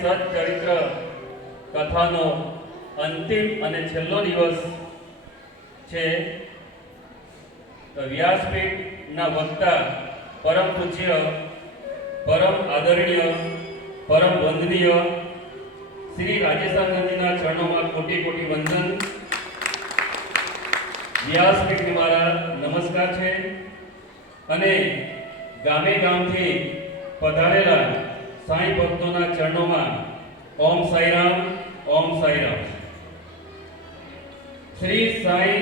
સચ્ચરિત્ર કથાનો અંતિમ અને છેલ્લો દિવસ છે. વ્યાસપીઠના વક્તા પરમ પૂજ્ય, પરમ આદરણીય, પરમ વંદનીય શ્રી રાજેશાનંદજીના ચરણોમાં કોટી કોટી વંદન. વ્યાસપીઠ મારા નમસ્કાર છે. અને ગામે ગામથી પધારેલા સાંઈ ભક્તોના ચરણોમાં ઓમ સાંઈરામ, ઓમ સાંઈરામ. શ્રી સાંઈ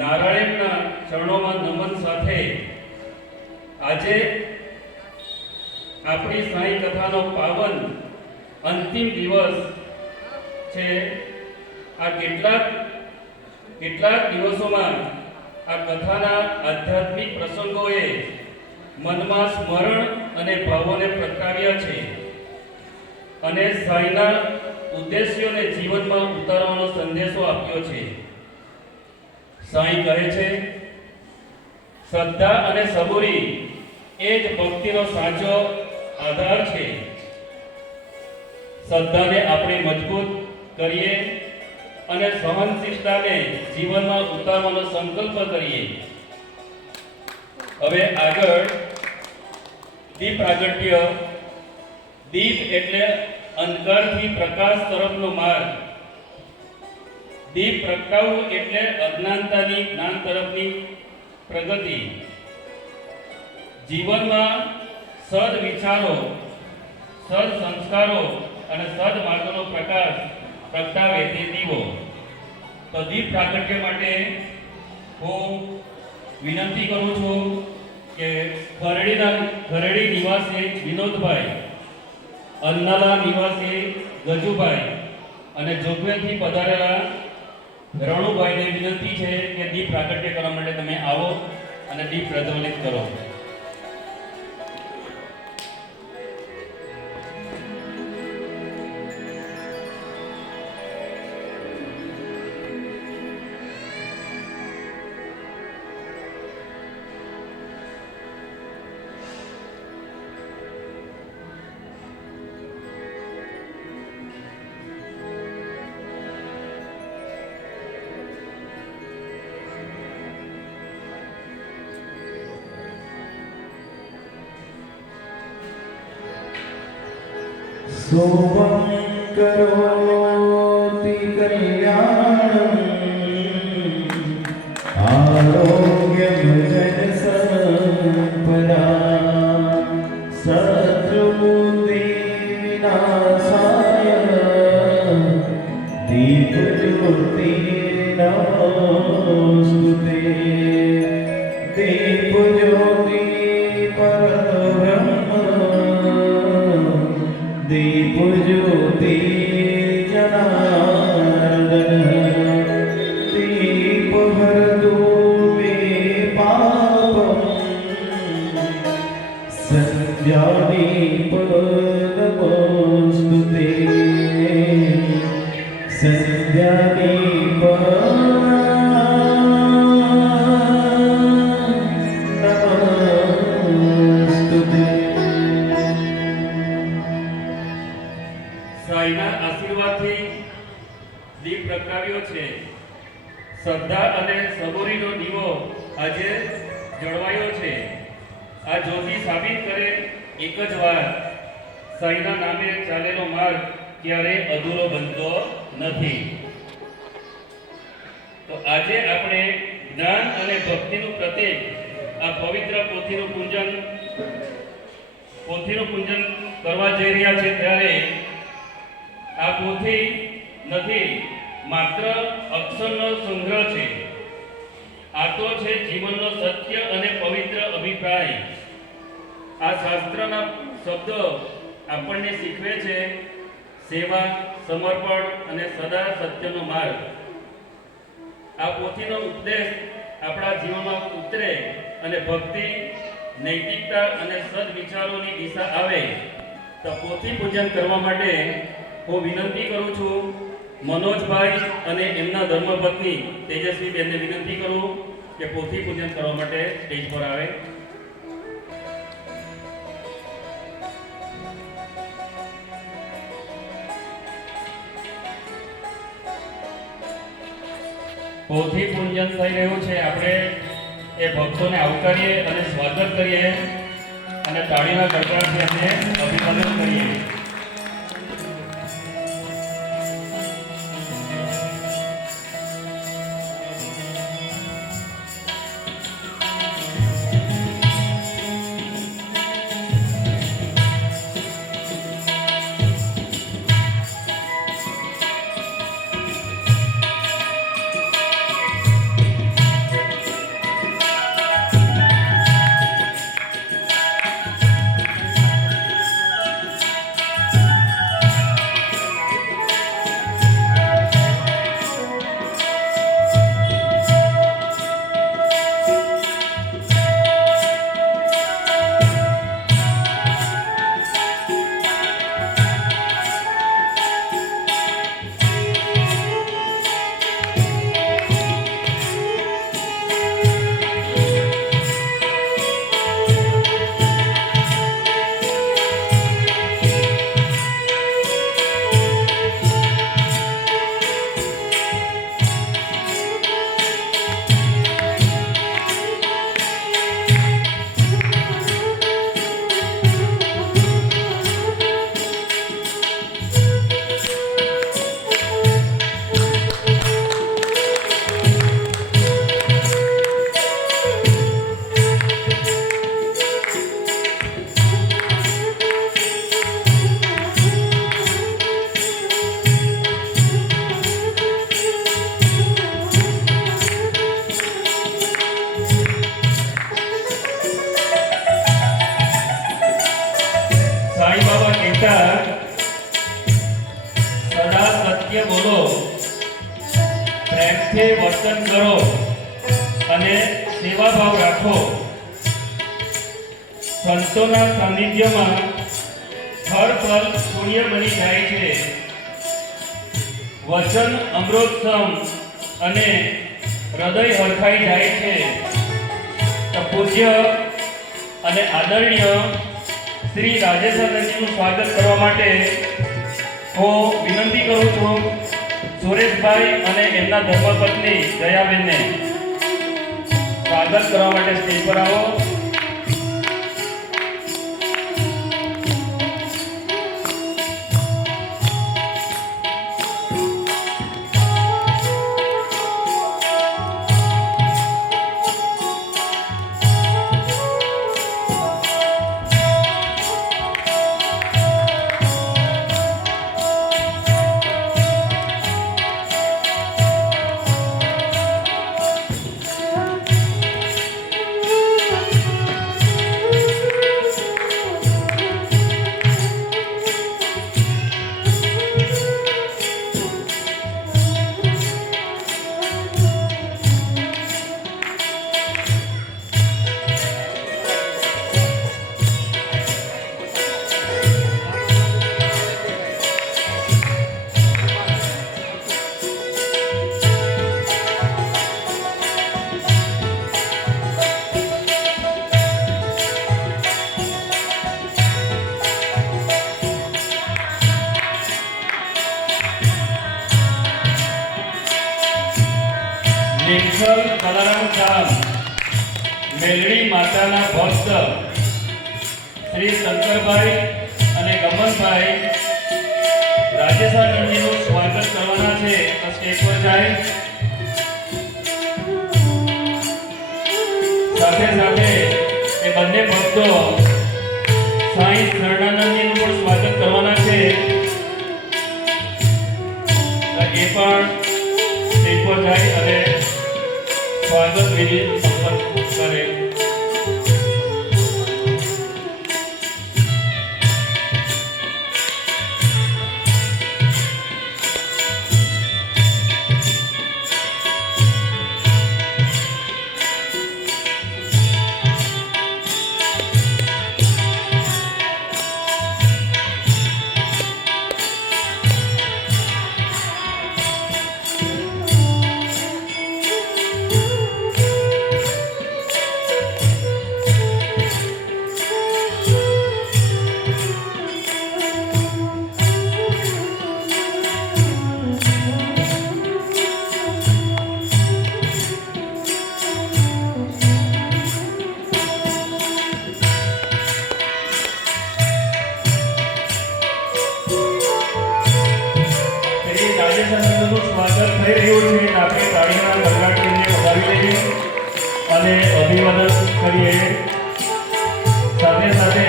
નારાયણના ચરણોમાં નમન સાથે આજે આપણી સાંઈ કથાનો પાવન અંતિમ દિવસ છે. આ કેટલાક દિવસોમાં આ કથાના આધ્યાત્મિક પ્રસંગોએ મનમાં સ્મરણ અને ભાવોને પ્રગટાવ્યા છે અને સાંઈના ઉદ્દેશ્યોને જીવનમાં ઉતારવાનો સંદેશો આપ્યો છે. સાંઈ કહે છે, શ્રદ્ધા અને સબૂરી એ જ ભક્તિનો સાચો આધાર છે. શ્રદ્ધાને આપણે મજબૂત કરીએ અને સહનશીલતાને જીવનમાં ઉતારવાનો સંકલ્પ કરીએ. હવે આગળ દીપ પ્રાગટ્ય. દીપ એટલે અંધકારથી પ્રકાશ તરફનો માર્ગ. દીપ પ્રગટાવવું એટલે અજ્ઞાનતાની જ્ઞાન તરફની પ્રગતિ. જીવનમાં સદ વિચારો, સદ સંસ્કારો અને સદ માર્ગનો પ્રકાશ પ્રગટાવે તે દીવો. તો દીપ પ્રાગટ્ય માટે હું વિનંતી કરું છું કે ખરેડી નિવાસી વિનોદભાઈ, અન્નાલા નિવાસી ગજુભાઈ અને જોગવેથી પધારેલા રણુભાઈને વિનંતી છે કે દીપ પ્રાગટ્ય કરવા માટે તમે આવો અને દીપ પ્રજ્વલિત કરો. सोमं करोति कल्याणम् आरोग्यं जनसम्पदां शत्रुबुद्धिविनाशाय दीपज्योति नमोस्तुते. दीपज्योति परब्रह्म दीपज्योति जनार्दन दीपहरतु मे पापम् संध्यादीप नमोस्तुते. संध्यादीप नमोस्तुते. સાંઈના આશીર્વાદથી દીપ પ્રગટાવ્યો છે. શ્રદ્ધા અને સબૂરીનો દીવો આજે જળવાયો છે. આ જ્યોતિ સાબિત કરે એક જ વાત, સાંઈના નામે ચાલેલો માર્ગ ક્યારે અધૂરો બનતો નથી. તો આજે આપણે જ્ઞાન અને ભક્તિનું પ્રતીક આ પવિત્ર પોથીનું પૂજન કરવા જઈ રહ્યા છે. ત્યારે આ પોથી નથી માત્ર અક્ષરનો સંગ્રહ છે. આ તો છે જીવનનો સત્ય અને પવિત્ર અભિપ્રાય. આ શાસ્ત્રના શબ્દો આપણને શીખવે છે સેવા, સમર્પણ અને સદા સત્યનો માર્ગ. આ પોથીનો ઉપદેશ આપણા જીવનમાં ઉતરે અને ભક્તિ, નૈતિકતા અને સદવિચારોની દિશા આવે. તો પોથી પૂજન કરવા માટે હું વિનંતી કરું છું મનોજભાઈ અને એમના ધર્મપત્ની તેજસ્વીબેનને વિનંતી કરું કે પોથી પૂજન કરવા માટે સ્ટેજ પર આવે. પોથી પૂજન થઈ રહ્યું છે. આપણે એ ભક્તોને આવકારીએ અને સ્વાગત કરીએ અને તાળીના ગડગડાટથી એમને અભિવાદન કરીએ. સાંઈ બાબા કહેતા, સદા સત્ય બોલો, પ્રેમથી વર્તન કરો અને સેવાભાવ રાખો. સંતોના સાનિધ્યમાં હર પલ પુણ્ય બની જાય છે. વચન અમૃતસમ અને હૃદય હરખાઈ જાય છે. તો પૂજ્ય અને આદરણીય શ્રી રાજેશાનંદજીનું સ્વાગત કરવા માટે હું વિનંતી કરું છું સુરેશભાઈ અને એમના ધર્મપત્ની દયાબેનને સ્વાગત કરવા માટે સ્ટેજ પર આવો. નિખલ કલારામ ચાંદ મેલડી માતાના ભક્ત શ્રી શંકરભાઈ અને ગમનભાઈ રાજેશાનંદજીનું સ્વાગત કરવાના છે. તો સ્ટેજ પર જાય. સાથે સાથે એ બંને ભક્તો સાંઈ શરણાનંદજીનું પણ સ્વાગત કરવાના છે. તો એ પણ સ્ટેજ પર જાય અને સ્વાગત વિધિ સંપન્ન કરે. તેમને અભિવાદન કરીએ. સાથે સાથે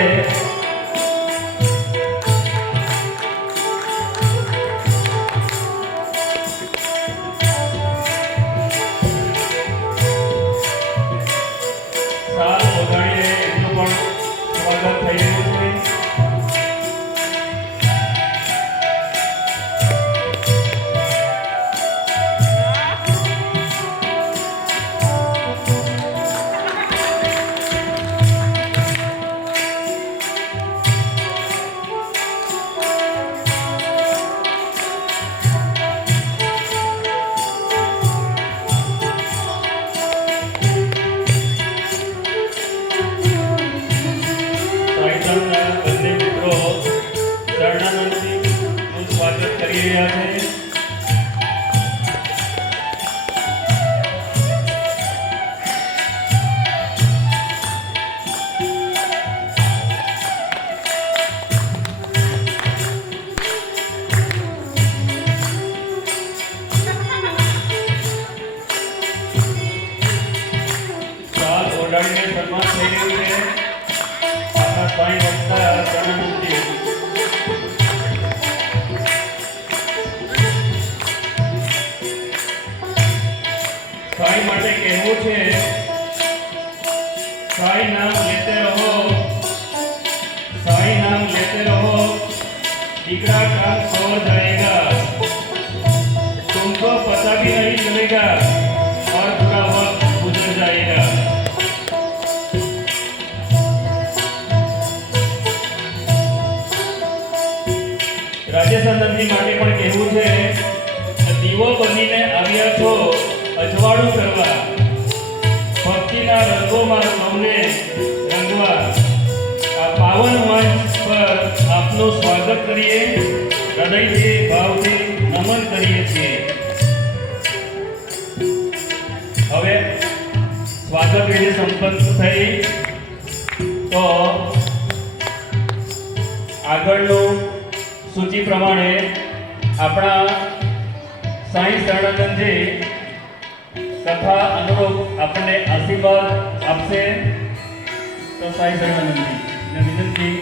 સાલ વગાડીને એમનું પણ સ્વાગત થઈ રહ્યું છે. સાઈરામના બંને મિત્રો શરણાનંદજીનું સ્વાગત કરી રહ્યા છે. સાલ ઓઢાડીને સન્માન થઈ રહ્યું છે. આપણા સ્વામી વક્તા શરણાનંદજી. સાઈ માટે કહેવું છે, साई नाम लेते रहो, साई नाम लेते रहो, दीकरा काम सो जाएगा, तुमको पता भी नहीं चलेगा और पूरा वक्त गुजर जाएगा. રાજેશાનંદજી માટે પણ કહેવું છે, દીવો બનીને આવ્યા છો અજવાળું કરવા, ભક્તિના રંગોમાં સૌને રંગવા. આ પાવન મંચ પર આપનું સ્વાગત કરીએ, હૃદયથી ભાવથી નમન કરીએ છીએ. હવે સ્વાગત વિધિ સંપન્ન થઈ તો આગળનું સૂચિ પ્રમાણે આપણા સાંઈ શરણાનંદજી કથા અનુરૂપ આપણને આશીર્વાદ આપશે. તો સાંઈ શરણાનંદજી વિનંતી